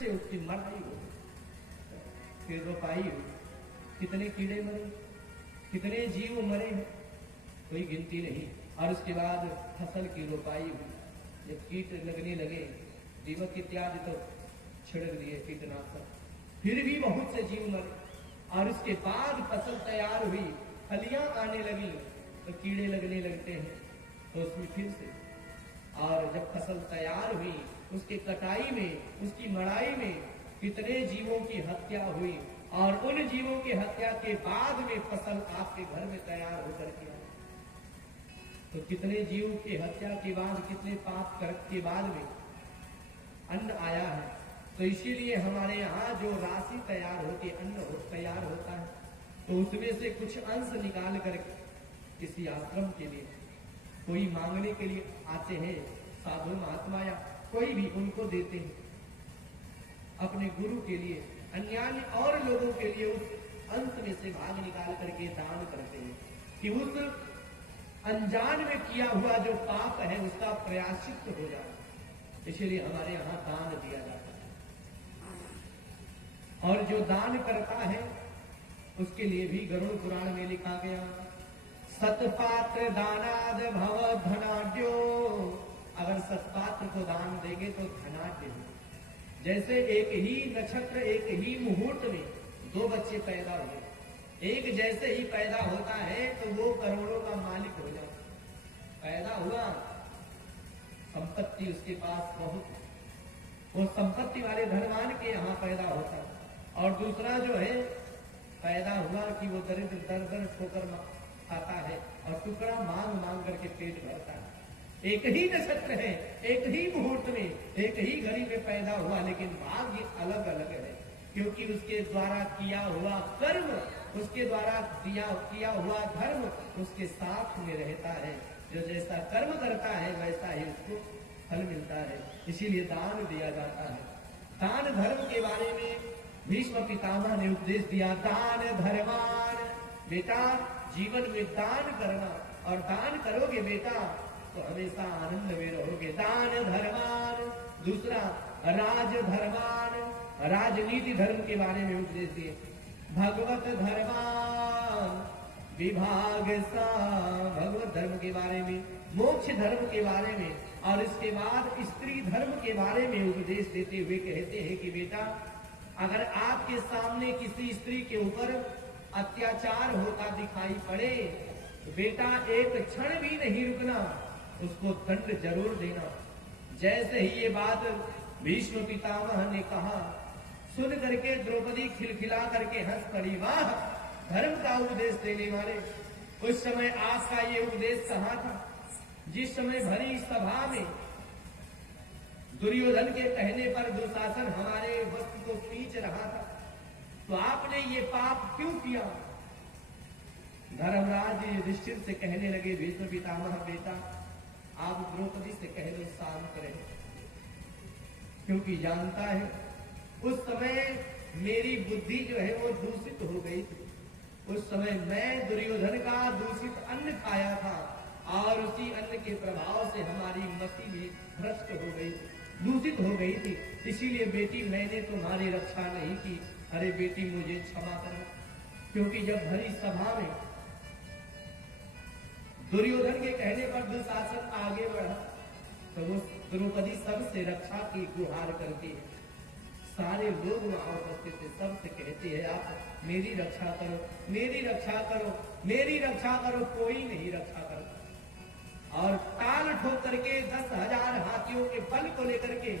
से उसकी मराई हो, फिर रोपाई हो, कितने कीड़े मरे, कितने जीव मरे, कोई गिनती नहीं। और उसके बाद फसल की रोपाई हुई, जब कीट लगने लगे, दीमक इत्यादि तो छिड़क दिए कीटनाशक, फिर भी बहुत से जीव मरे। और उसके बाद फसल तैयार हुई, फलियां आने लगी तो कीड़े लगने लगते हैं, तो उसमें फिर से। और जब फसल तैयार हुई, उसके कटाई में, उसकी मड़ाई में कितने जीवों की हत्या हुई, और उन जीवों की हत्या के बाद में फसल आपके घर में तैयार होकर के आई। तो कितने जीवों की हत्या के बाद, कितने पाप कर्म के बाद में अन्न आया है। तो इसीलिए हमारे यहाँ जो राशि तैयार होती है, अन्न तैयार होता है, तो उसमें से कुछ अंश निकाल करके किसी आश्रम के लिए, कोई मांगने के लिए आते हैं, साधु महात्मा या कोई भी, उनको देते हैं। अपने गुरु के लिए, अन्य और लोगों के लिए उस अंश में से भाग निकाल करके दान करते हैं, कि उस अनजान में किया हुआ जो पाप है उसका प्रायश्चित हो जाए। इसलिए हमारे यहाँ दान दिया जाता है। और जो दान करता है उसके लिए भी गरुड़ पुराण में लिखा गया, सतपात्र दानाद भव धनाढ्यो। अगर सतपात्र को दान देंगे तो धनाढ्य हो। जैसे एक ही नक्षत्र, एक ही मुहूर्त में दो बच्चे पैदा हुए, एक जैसे ही पैदा होता है तो वो करोड़ों का मालिक हो जाता। पैदा हुआ, संपत्ति उसके पास बहुत, वो संपत्ति वाले धनवान के यहाँ पैदा होता है। और दूसरा जो है, पैदा हुआ कि वो दरिद्र दर दर ठोकर खाता है और टुकड़ा मांग मांग करके पेट भरता है। एक ही नक्षत्र है, एक ही मुहूर्त में, एक ही घड़ी में पैदा हुआ, लेकिन भाग्य अलग अलग है, क्योंकि उसके द्वारा किया हुआ कर्म, उसके द्वारा किया हुआ धर्म उसके साथ में रहता है। जो जैसा कर्म करता है वैसा ही उसको फल मिलता है। इसीलिए दान दिया जाता है। दान धर्म के बारे में भीष्म पितामह ने उपदेश दिया, दान धर्मान। बेटा जीवन में दान करना, और दान करोगे बेटा तो हमेशा आनंद में रहोगे। दान धर्मान। दूसरा राज धर्मान, राजनीति धर्म के बारे में उपदेश दिए। भगवत धर्मान विभाग सा, भगवत धर्म के बारे में, मोक्ष धर्म के बारे में, और इसके बाद स्त्री धर्म के बारे में उपदेश देते हुए कहते हैं कि बेटा अगर आपके सामने किसी स्त्री के ऊपर अत्याचार होता दिखाई पड़े तो बेटा एक क्षण भी नहीं रुकना, उसको दंड जरूर देना। जैसे ही ये बात भीष्म पितामह ने कहा, सुन करके द्रौपदी खिलखिला करके हंस पड़ी, वाह धर्म का उपदेश देने वाले। उस समय आपका ये उपदेश कहाँ था? जिस समय भरी सभा में दुर्योधन के कहने पर दुशासन हमारे वस्त्र को खींच रहा था, तो आपने ये पाप क्यों किया? धर्मराज युधिष्ठिर से कहने लगे, भीष्म पितामह बेटा आप द्रौपदी से कह दो शांत रहे, क्योंकि जानता है उस समय मेरी बुद्धि जो है वो दूषित हो गई थी। उस समय मैं दुर्योधन का दूषित अन्न खाया था, और उसी अन्न के प्रभाव से हमारी मति भी भ्रष्ट हो गई थी, दूषित हो गई थी। इसीलिए बेटी मैंने तुम्हारी रक्षा नहीं की। अरे बेटी मुझे क्षमा करो। क्योंकि जब भरी सभा में दुर्योधन के कहने पर दुशासन आगे बढ़ा तो वो द्रौपदी सबसे रक्षा की गुहार करती है। सारे लोग वहां उपस्थित थे, सबसे कहती है आप मेरी रक्षा करो, मेरी रक्षा करो, मेरी रक्षा करो। कोई नहीं रक्षा करता। और ताल ठोक करके 10,000 हाथियों के बल को लेकर के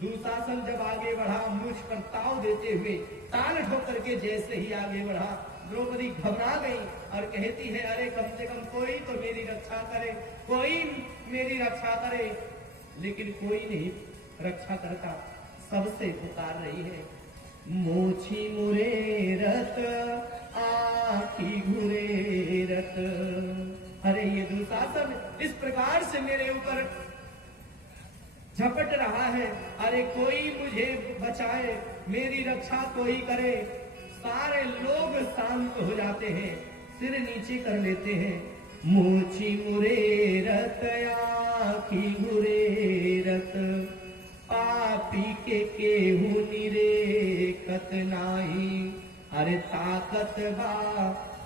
दुशासन जब आगे बढ़ा, मुझ पर ताव देते हुए ताल ठोक करके जैसे ही आगे बढ़ा, द्रौपदी घबरा गई और कहती है अरे कम से कम कोई तो मेरी रक्षा करे, कोई मेरी रक्षा करे। लेकिन कोई नहीं रक्षा करता, सबसे पुकार रही है, मोछी मुरे रत आखी घुरे रत। अरे ये दुशासन इस प्रकार से मेरे ऊपर झपट रहा है, अरे कोई मुझे बचाए, मेरी रक्षा कोई करे। सारे लोग शांत हो जाते हैं, सिर नीचे कर लेते हैं। मोची मुरे रत आखी घुरे रत पापी पापी के केहू निरे कत नाही, अरे ताकत बा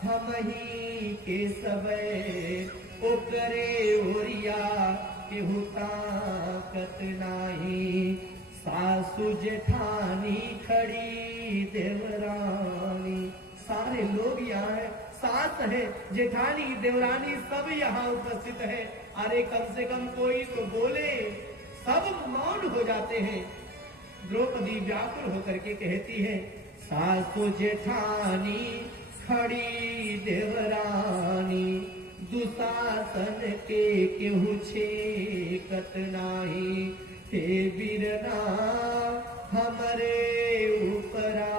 हम ही के सबे, ओकरे ओरिया केहू ताकत नाही। सासु जेठानी खड़ी देवरानी, सारे लोग यहाँ है, सास है, जेठानी, देवरानी सब यहाँ उपस्थित है। अरे कम से कम कोई तो बोले, सब मौन हो जाते हैं। द्रौपदी व्याकुल होकर के कहती है, सासु जेठानी खड़ी देवरानी, दुशासन के केहू छेकत नाही, हे बीरना हमरे ऊपरा,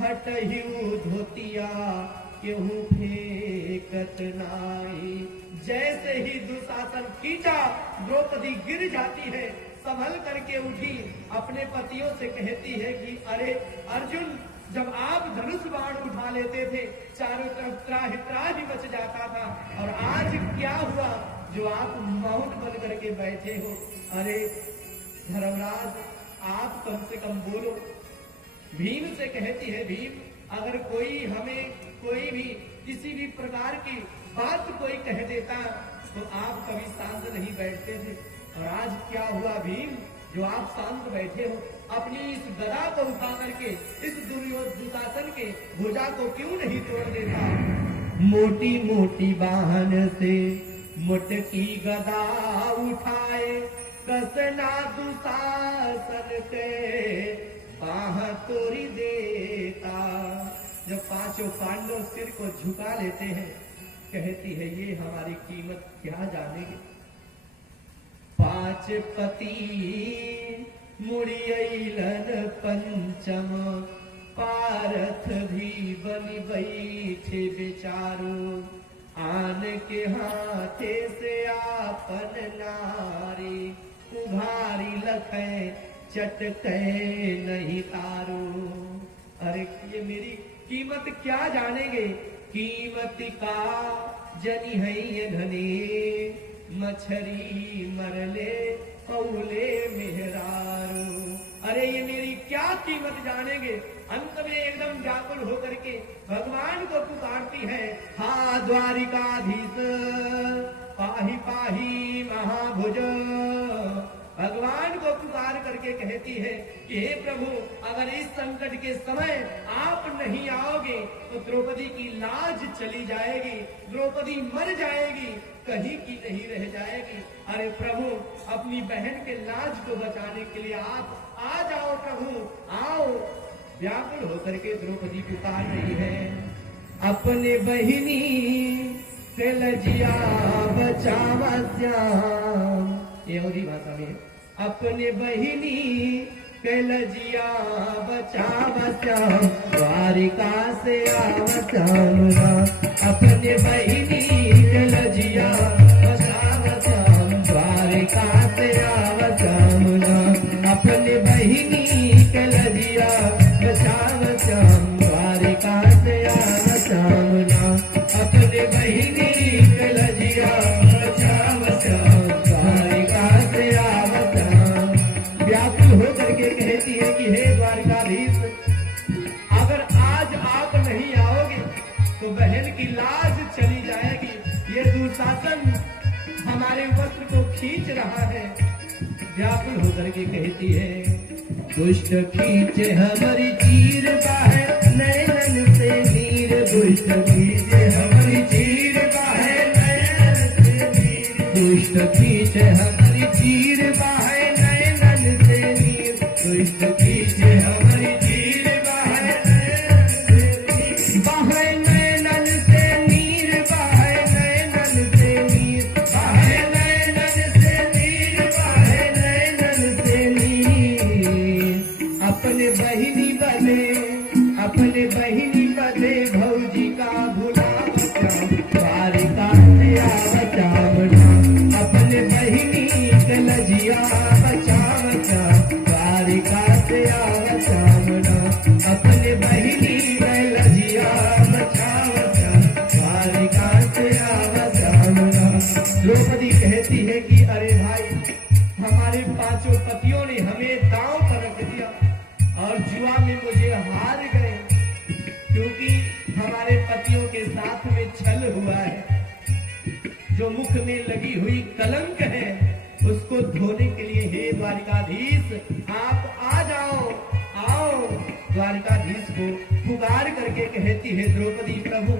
हटहिउ धोतिया केहू फेंकत नाही। जैसे ही दुशासन खींचा, द्रौपदी गिर जाती है, संभल करके उठी, अपने पतियों से कहती है कि अरे अर्जुन, जब आप धनुष बाण उठा लेते थे, चारों तरफ त्राहि त्राहि मच जाता था, और आज क्या हुआ जो आप मौन बन करके बैठे हो। अरे धर्मराज, आप कम से कम बोलो। भीम से कहती है, भीम, अगर कोई हमें कोई भी किसी भी प्रकार की बात कोई कह देता तो आप कभी शांत नहीं बैठते थे, और आज क्या हुआ भीम जो आप शांत बैठे हो। अपनी इस गदा को उठा करके इस दुशासन के भुजा को क्यों नहीं तोड़ देता। मोटी मोटी बाहन से मोटकी गदा उठाए, कसना दुशासन के बाह तोड़ी देता। जब पांचों पांडव सिर को झुका लेते हैं, कहती है ये हमारी कीमत क्या जानेंगे। पांच पति मुड़ियलन पंचम, पारथ भी बनी बैठे बेचारो, आन के हाथे से आपन नारी, उघारी लखे चटके नहीं तारो। अरे ये मेरी कीमत क्या जानेंगे, कीमत का जनी है ये धने, मछरी मरले कौले मेहरारो। अरे ये मेरी क्या कीमत जानेंगे। अंत में एकदम व्याकुल होकर के भगवान को पुकारती है, हा द्वारिकाधीश पाही पाही महाभुज। भगवान को पुकार करके कहती है कि हे प्रभु, अगर इस संकट के समय आप नहीं आओगे तो द्रौपदी की लाज चली जाएगी, द्रौपदी मर जाएगी, कहीं की नहीं रह जाएगी। अरे प्रभु, अपनी बहन के लाज को बचाने के लिए आप आ जाओ प्रभु, आओ। व्याकुल होकर के द्रौपदी पुकार रही है, अपने बहिनी के लजिया बचावा श्याम। ये होती भाषा में, अपने बहिनी के लजिया बचावा श्याम, द्वारिका से आवा श्याम। अपने बहिनी के लजिया बचावा श्याम, द्वारिका से आवा श्याम। अपने बहिनी के लजिया बचावा श्याम, द्वारिका से आवा श्याम। अपने बहिनी के लजिया बचावा श्याम, द्वारिका से आवा श्याम। व्याकुल होकर के कहती है कि हे द्वारिकाधीश, अगर आज आप नहीं आओगे तो बहन की लाज चली जाएगी। ये दुशासन हमारे वस्त्र को खींच रहा है। व्याकुल होकर के कहती है, दुष्ट खींचे हमारी चीर बाहे, नैनन से नीर। दुष्ट खींचे हमारी चीर बाहे, नैनन से नीर। दुष्ट खींचे हमारी चीर बाहे, नैनन से नीर। दुष्ट खींचे हमारी चीर बाहे, बाहे नैनन से नीर। बाहे नैनन से नीर। बाहे नैनन से नीर। बाहे नैनन से नीर। अपने बहिनी बने, अपने बहिनी बने, भौजी का भुला बचाओ, द्वारिका से आवा श्याम। अपने बहिनी के लजिया बचाओ श्याम, द्वारिका से आवा श्याम। अपने बहिनी के लजिया बचाओ श्याम, द्वारिका से आवा श्याम। द्रौपदी कहती है कि अरे भाई, हमारे पांचों पतियों ने हमें और जुआ में मुझे हार गए, क्योंकि हमारे पतियों के साथ में छल हुआ है। जो मुख में लगी हुई कलंक है उसको धोने के लिए हे द्वारिकाधीश आप आ जाओ, आओ। द्वारिकाधीश को पुकार करके कहती है द्रौपदी, प्रभु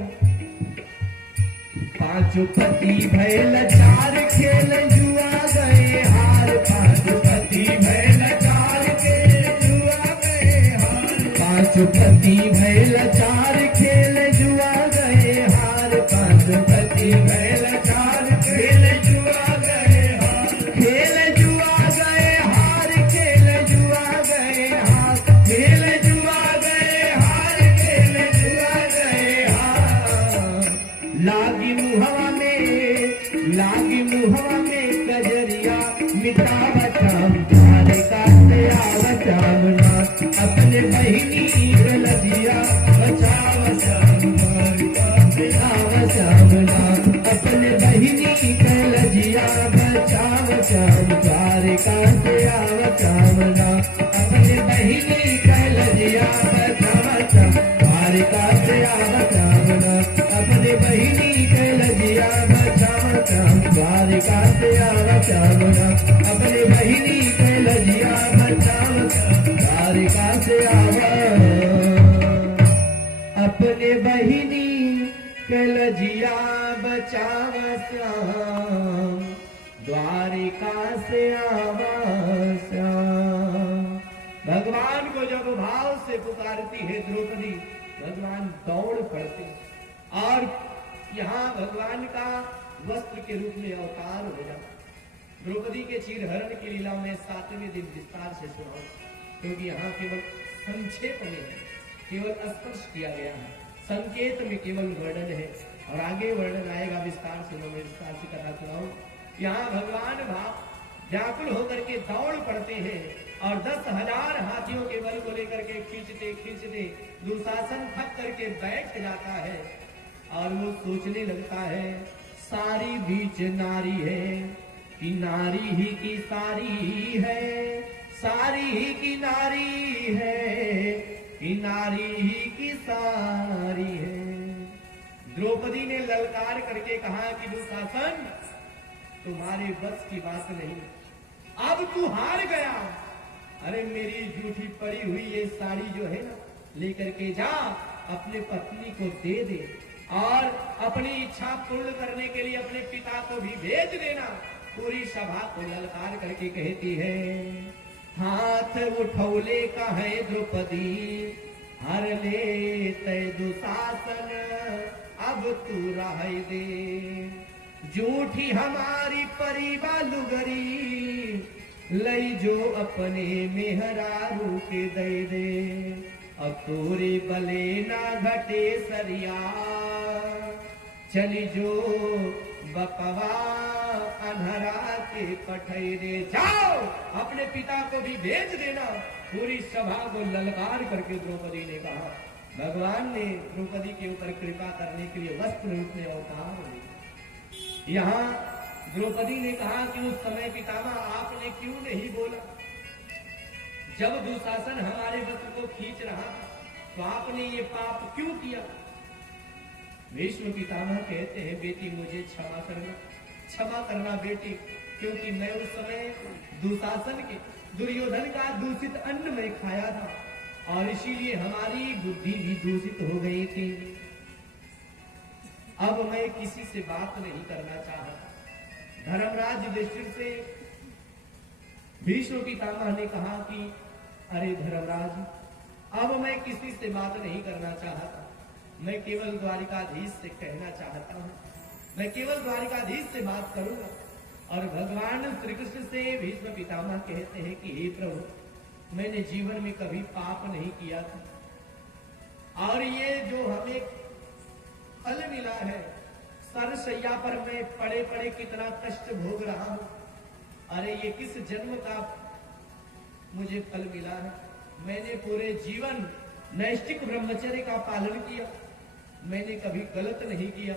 पांचों पति भैल चार खेल जुआ गए हार, पांचों पति भैल चार खेल जुआ गए हार, पांचों पति भैल चार खेल जुआ गए हार, पांचों पति भैल चार खेल जुआ गए हार, खेल जुआ गए हार, खेल जुआ गए हार, खेल जुआ गए हार, खेल जुआ गए हार। लागी मुहवा में कजरिया मिटा बचाम तारे काटे आवचामना, अपने बहिनी गलजिया बचा आवचामना, अपने बहिनी गलजिया बचा तारे काटे आवचामना, अपने बहिनी गलजिया बचा तारे काटे आवचामना, अपने बहिनी गलजिया द्वारिका से आवचामना, अपने बहिनी कैलजिया बचाव, द्वारिका से अपने बहिनी कैलजिया बचाव, द्वारिका से भगवान को जब भाव से पुकारती है द्रौपदी, भगवान दौड़ पड़ते और यहाँ भगवान का वस्त्र के रूप में अवतार हो जाता। द्रौपदी के चीरहरण की लीला में 7वें दिन विस्तार से सुनाऊं, क्योंकि यहाँ केवल संक्षेप में है, केवल स्पर्श किया गया है, संकेत में केवल वर्णन है और आगे वर्णन आएगा विस्तार से। मैं विस्तार से कथा सुनाऊं। यहाँ भगवान व्याकुल होकर के दौड़ पड़ते हैं और 10,000 हाथियों के बल को लेकर के खींचते दुशासन थक करके बैठ जाता है और वो सोचने लगता है, सारी बीच नारी है कि नारी ही की सारी है, सारी ही की नारी है कि नारी ही की सारी है। द्रौपदी ने ललकार करके कहा कि दुशासन तुम्हारे बस की बात नहीं, अब तू हार गया। अरे मेरी जूठी पड़ी हुई ये साड़ी जो है ना, लेकर के जा अपने पत्नी को दे दे और अपनी इच्छा पूर्ण करने के लिए अपने पिता को भी भेज देना। पूरी सभा को ललकार करके कहती है, हाथ उठौले का है द्रौपदी, हर ले तय दुशासन, अब तू रह दे। जूठी हमारी परिवा लुगरी, लई जो अपने मेहरारू के दे दे। अब तोरे बले ना घटे सरिया, चली जो बकवा अनहरा के पठैरे। जाओ अपने पिता को भी भेज देना। पूरी सभा को ललकार करके द्रौपदी ने कहा। भगवान ने द्रौपदी के ऊपर कृपा करने के लिए वस्त्र रूप में अवतार लिया। यहाँ द्रौपदी ने कहा कि उस समय पितामह आपने क्यों नहीं बोला? जब दुशासन हमारे वस्त्र को खींच रहा था तो आपने ये पाप क्यों किया? भीष्म पितामह कहते हैं, बेटी मुझे क्षमा करना बेटी, क्योंकि मैं उस समय दुशासन के, दुर्योधन का दूषित अन्न में खाया था और इसीलिए हमारी बुद्धि भी दूषित हो गई थी। अब मैं किसी से बात नहीं करना चाहता। धर्मराज युधिष्ठिर से भीष्म पितामह ने कहा कि अरे धर्मराज, अब मैं किसी से बात नहीं करना चाहता, मैं केवल द्वारिकाधीश से कहना चाहता हूँ, मैं केवल द्वारिकाधीश से बात करूंगा। और भगवान श्री कृष्ण से भीष्म पितामह कहते हैं कि हे प्रभु, मैंने जीवन में कभी पाप नहीं किया था और ये जो हमें फल मिला है, सरसैया पर मैं पड़े पड़े कितना कष्ट भोग रहा हूं, अरे ये किस जन्म का मुझे फल मिला है? मैंने पूरे जीवन नैष्ठिक ब्रह्मचर्य का पालन किया, मैंने कभी गलत नहीं किया।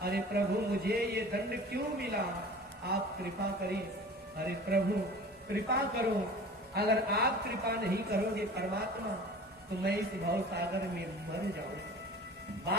अरे प्रभु, मुझे ये दंड क्यों मिला? आप कृपा करिए। अरे प्रभु कृपा करो, अगर आप कृपा नहीं करोगे परमात्मा तो मैं इस भव सागर में मर जाऊंगा।